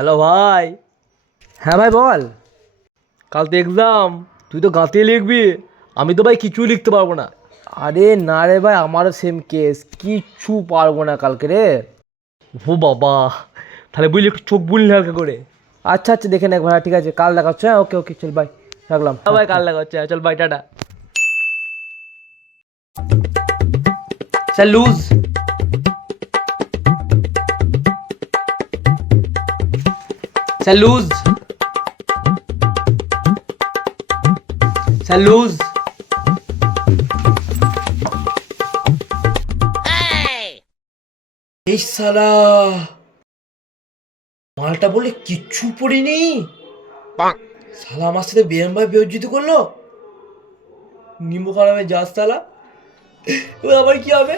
Hello ভাই। হ্যাঁ ভাই বল। কাল তো এক্সাম, তুই তো গাঁতে লিখবি, আমি তো ভাই কিছুই লিখতে পারবো না। আরে না রে ভাই, আমারও সেম কেস, কিচ্ছু পারবো না কালকে রে। ও বাবা, তাহলে বুঝলি একটু চোখ বুঝলি হালকা করে। আচ্ছা আচ্ছা, দেখে নেক ভাই, ঠিক আছে কাল দেখাচ্ছে। হ্যাঁ ওকে ওকে, চল বাই, রাখলাম। হ্যাঁ হ্যাঁ ভাই, কাল হ্যাঁ। দেখা হচ্ছে, চল বাই, টাটা। Sir lose. Sir lose. Sir lose. এই শালা, মালটা বলে কিচ্ছু পড়িনি। শালা আমার সাথে বেয়াম ভাই বেজ্জতি করলো। নিম্বু খারাপে যাস শালা, এবার আবার কি হবে?